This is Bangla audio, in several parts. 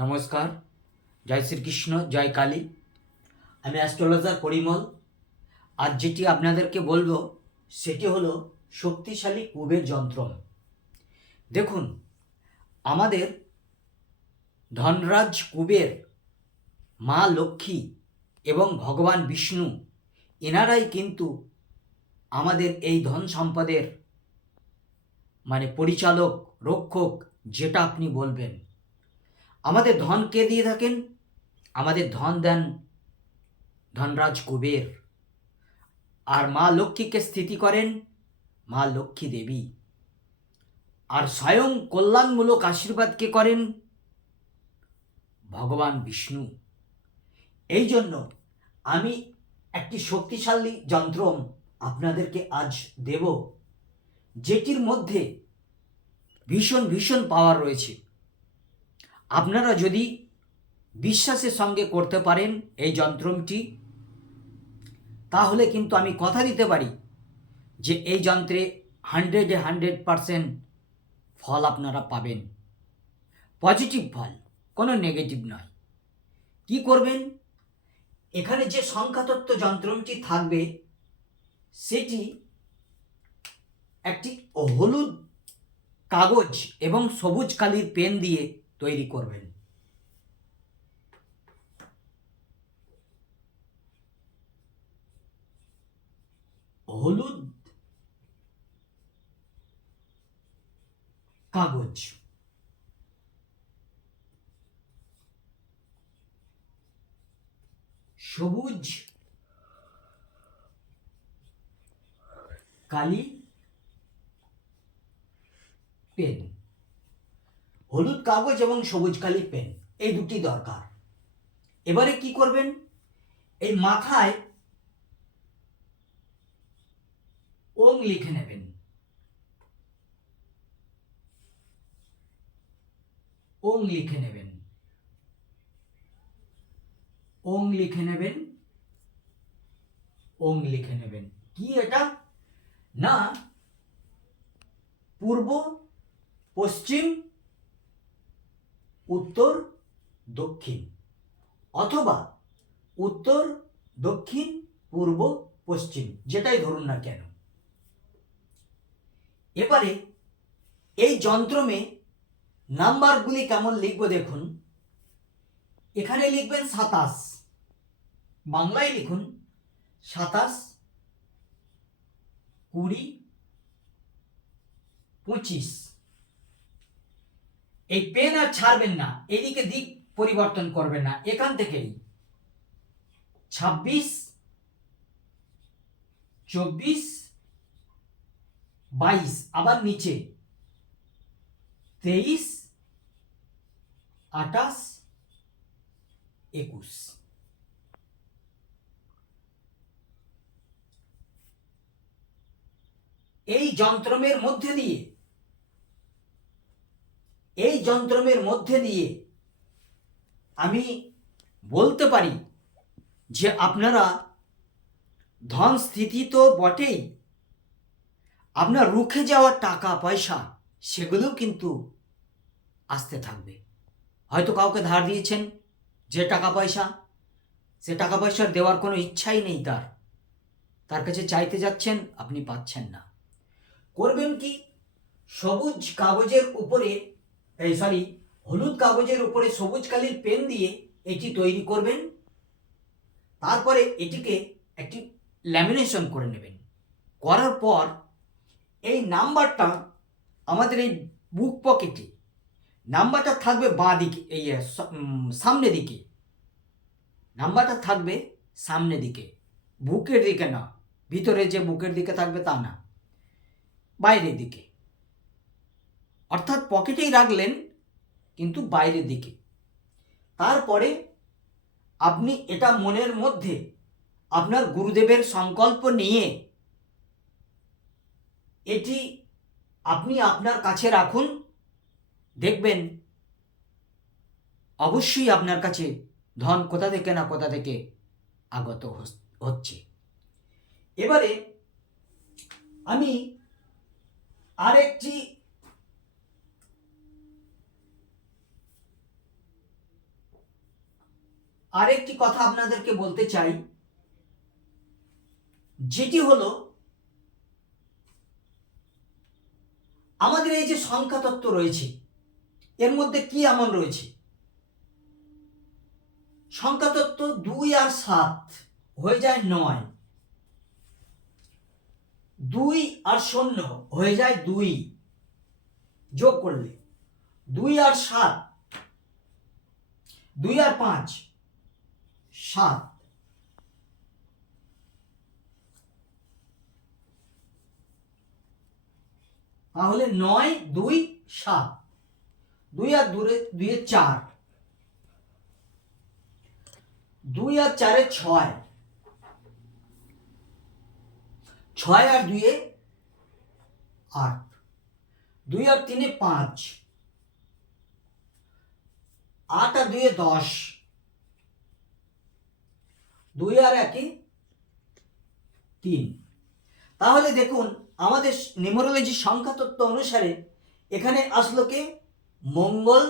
নমস্কার, জয় শ্রীকৃষ্ণ, জয় কালী। আমি অ্যাস্ট্রোলজার পরিমল। আজ যেটি আপনাদেরকে বলব, সেটি হলো শক্তিশালী কুবের যন্ত্র দেখুন, আমাদের ধনরাজ কুবের মা লক্ষ্মী এবং ভগবান বিষ্ণু, এনারাই কিন্তু আমাদের এই ধন সম্পদের মানে পরিচালক, রক্ষক, যেটা আপনি বলবেন। আমাদের ধন কে দিয়ে থাকেন? আমাদের ধন দেন ধনরাজ কুবের। আর মা লক্ষ্মীকে স্থিতি করেন মা লক্ষ্মী দেবী। আর স্বয়ং কল্যাণমূলক আশীর্বাদ কে করেন? ভগবান বিষ্ণু। এই জন্য আমি একটি শক্তিশালী যন্ত্র আপনাদেরকে আজ দেব, যেটির মধ্যে ভীষণ ভীষণ পাওয়ার রয়েছে। আপনারা যদি বিশ্বাসের সঙ্গে করতে পারেন এই যন্ত্রটি, তাহলে কিন্তু আমি কথা দিতে পারি যে এই যন্ত্রে হান্ড্রেডে হান্ড্রেড পারসেন্ট ফল আপনারা পাবেন। পজিটিভ ফল, কোনো নেগেটিভ নয়। কি করবেন? এখানে যে সংখ্যাতত্ত্ব যন্ত্রটি থাকবে, সেটি একটি হলুদ কাগজ এবং সবুজ কালির পেন দিয়ে তৈরি করবেন। হলুদ কাগজ। সবুজ কালি পেন। হলুদ কাগজ এবং সবুজ কালি পেন, এই দুটি দরকার। এবারে কি করবেন? এই মাথায় ওং লিখে নেবেন। ওং লিখে নেবেন। ওং লিখে নেবেন। ওং লিখে নেবেন। কি এটা? না, পূর্ব, পশ্চিম উত্তর, দক্ষিণ। অথবা উত্তর, দক্ষিণ, পূর্ব, পশ্চিম, যেটাই ধরুন না কেন। এবারে এই যন্ত্রমে নাম্বারগুলি কেমন লিখব দেখুন। এখানে লিখবেন সাতাশ, বাংলায় লিখুন সাতাশ, কুড়ি, পঁচিশ। এই পেন আর ছাড়বেন না, এদিকে দিক পরিবর্তন করবেন না। এখান থেকেই ছাব্বিশ, চব্বিশ, বাইশ, আবার নিচে তেইশ, আঠাশ, একুশ। এই যন্ত্রমের মধ্যে দিয়ে যন্ত্রমের মধ্যে দিয়ে আমি বলতে পারি যে আপনারা ধন স্থিতি তো বটেই। আপনার রুখে যাওয়া টাকা, পয়সা, সেগুলোও কিন্তু আসতে থাকবে। হয়তো কাউকে ধার দিয়েছেন যে টাকা পয়সা, সে টাকা পয়সা দেওয়ার কোনো ইচ্ছাই নেই তার। তার কাছে চাইতে যাচ্ছেন, আপনি পাচ্ছেন না। করবেন কি? সবুজ কাগজের উপরে এই সরি হলুদ কাগজের উপরে সবুজ কালির পেন দিয়ে এটি তৈরি করবেন। তারপরে এটিকে একটি ল্যামিনেশন করে নেবেন। করার পর এই নাম্বারটা আমাদের এই বুক পকেটে নাম্বারটা থাকবে বাঁ দিকে এই সামনে দিকে। নাম্বারটা থাকবে সামনে দিকে। বুকের দিকে না ভিতরে যে বুকের দিকে থাকবে তা না। বাইরের দিকে। অর্থাৎ পকেটেই রাখলেন, কিন্তু বাইরের দিকে। তারপরে আপনি এটা মনের মধ্যে আপনার গুরুদেবের সংকল্প নিয়ে এটি আপনি আপনার কাছে রাখুন, দেখবেন অবশ্যই আপনার কাছে ধন কোথা থেকে না কোথা থেকে আগত হচ্ছে। এবারে আমি আরেকটি আরেকটি কথা আপনাদেরকে বলতে চাই। যেটি হলো, আমাদের এই যে সংখ্যা তত্ত্ব রয়েছে, এর মধ্যে কি এমন রয়েছে? সংখ্যা তত্ত্ব দুই আর সাত হয়ে যায় নয়। দুই আর শূন্য হয়ে যায় দুই। যোগ করলে দুই আর সাত, দুই আর পাঁচ সাত। তাহলে নয়, দুই, সাত। দুই আর দূরে দুই চার। দুই আর চারে ছয়। ছয় আর দুয়ে আট। দুই আর তিনে পাঁচ। আট আর দুয়ে দশ। দুই আর একে তিন। তাহলে দেখুন, আমাদের নিউমারোলজি সংখ্যা তত্ত্ব অনুসারে এখানে আসলো কে? মঙ্গল,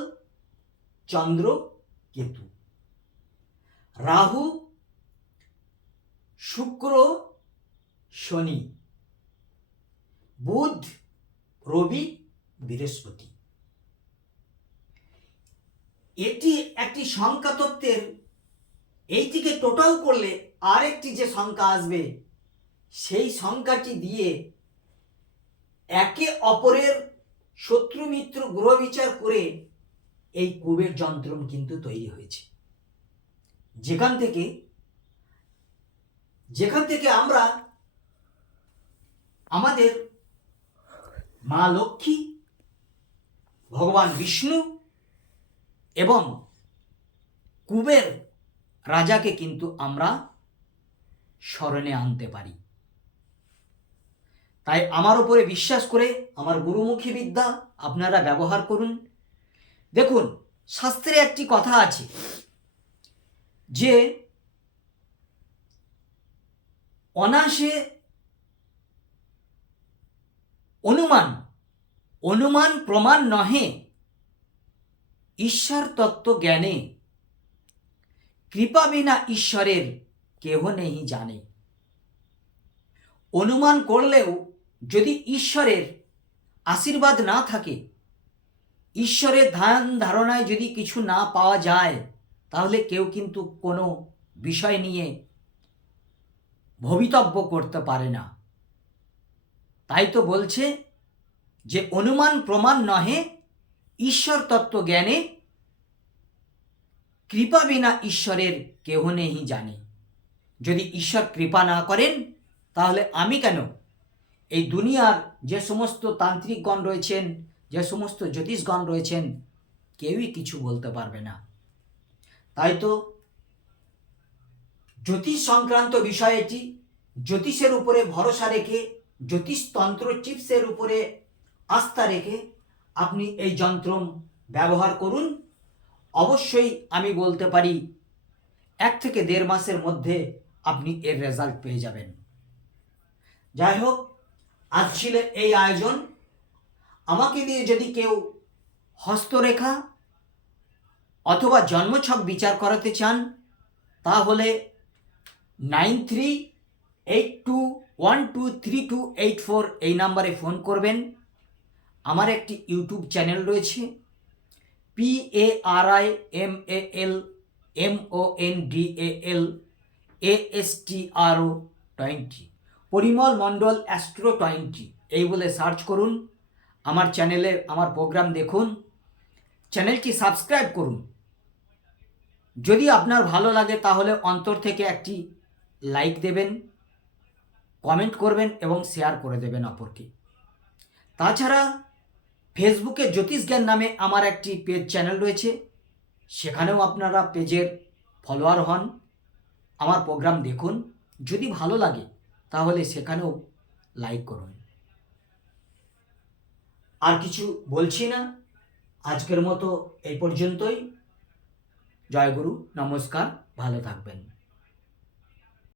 চন্দ্র, কেতু। রাহু, শুক্র, শনি। বুধ, রবি, বৃহস্পতি। এটি একটি সংখ্যা তত্ত্বের এইটিকে টোটাল করলে আরেকটি যে সংখ্যা আসবে, সেই সংখ্যাটি দিয়ে একে অপরের শত্রু মিত্র গ্রহ বিচার করে এই কুবের যন্ত্রম কিন্তু তৈরি হয়েছে। যেখান থেকে যেখান থেকে আমরা আমাদের মা লক্ষ্মী, ভগবান বিষ্ণু এবং কুবের রাজাকে কিন্তু আমরা স্মরণে আনতে পারি। তাই আমার উপরে বিশ্বাস করে আমার গুরুমুখী বিদ্যা আপনারা ব্যবহার করুন। দেখুন, শাস্ত্রে একটি কথা আছে যে অনাসে অনুমান অনুমান প্রমাণ নহে ঈশ্বর তত্ত্ব জ্ঞানে কৃপা বিনা ঈশ্বরের কেহ নেই জানে। অনুমান করলেও যদি ঈশ্বরের আশীর্বাদ না থাকে, ঈশ্বরের ধ্যান ধারণায় যদি কিছু না পাওয়া যায়, তাহলে কেউ কিন্তু কোনো বিষয় নিয়ে ভবিতব্য করতে পারে না। তাই তো বলছে যে, অনুমান প্রমাণ নহে ঈশ্বর তত্ত্ব জ্ঞানে কৃপা বিনা ঈশ্বরের কেহ নেই জানে। যদি ঈশ্বর কৃপা না করেন, তাহলে আমি কেন? এই দুনিয়ার যে সমস্ত তান্ত্রিকগণ রয়েছেন, যে সমস্ত জ্যোতিষগণ রয়েছেন, কেউই কিছু বলতে পারবে না। তাই তো জ্যোতিষ সংক্রান্ত বিষয়টি জ্যোতিষের উপরে ভরসা রেখে জ্যোতিষতন্ত্র চিপসের উপরে আস্থা রেখে আপনি এই যন্ত্র ব্যবহার করুন। অবশ্যই আমি বলতে পারি, এক থেকে দেড় মাসের মধ্যে আপনি এর রেজাল্ট পেয়ে যাবেন। যাই হোক, আজ ছিল এই আয়োজন। আমাকে দিয়ে যদি কেউ হস্তরেখা অথবা জন্মছক বিচার করাতে চান, তাহলে nine three eight two one two three two eight four এই নাম্বারে ফোন করবেন। আমার একটি ইউটিউব চ্যানেল রয়েছে। P A R I M A L M O N D A L A S T R O twenty Parimal Mondal astro twenty এই বলে সার্চ করুন। আমার চ্যানেলে আমার প্রোগ্রাম দেখুন। চ্যানেলটি সাবস্ক্রাইব করুন। যদি আপনার ভালো লাগে, তাহলে অন্তর থেকে একটি লাইক দেবেন কমেন্ট করবেন এবং শেয়ার করে দেবেন অপরকে। তাছাড়া ফেসবুকে জ্যোতিষ জ্ঞান নামে আমার একটি পেজ চ্যানেল রয়েছে। সেখানেও আপনারা পেজের ফলোয়ার হন। আমার প্রোগ্রাম দেখুন। যদি ভালো লাগে, তাহলে সেখানেও লাইক করুন। আর কিছু বলছি না। আজকের মতো এই পর্যন্তই। জয় গুরু, নমস্কার, ভালো থাকবেন।